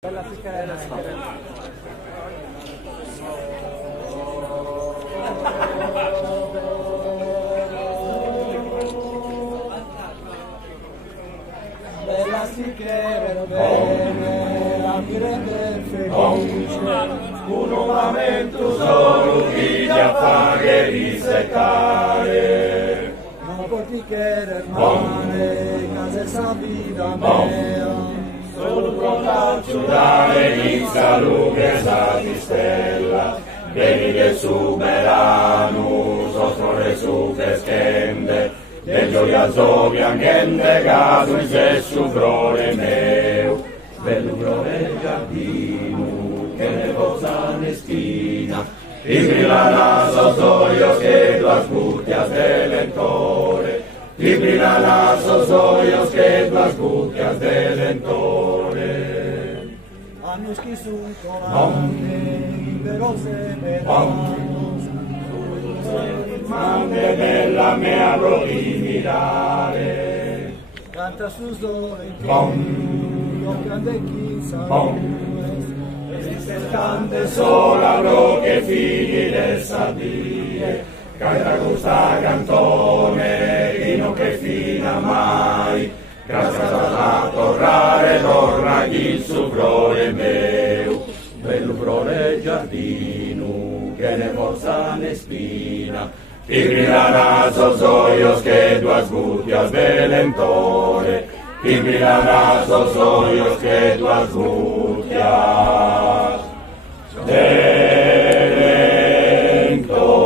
Bella piccarella. Bella si chiede bene, la mi rende felice, un momento solo di affare riseccare. Non porti chiedere male, casa sa vita mea. Solo pronta giurare inizia luce stella, veni del soberano, sostre su che schende, de gioia zovia niente caso in Gesù frore meu, bello frore giardino, che ne posa ne spina, y brilla naso soio che tu ascutias del entore, y brilla naso soios que tu ascutias del entore. Annos que sun comande, pero se veranos, mande bella me abro di mirare. Canta sus dolenti, lo cante chissà, cante sola lo che figli del sabie, canta questa cantone, ino che fina mai, grazie a tornare, torna il suo frore meu, bello frore giardino, che ne forza ne spina, ti grida naso soios che tu ascutias del entore, ti grida naso soios che tu ascutias del entore.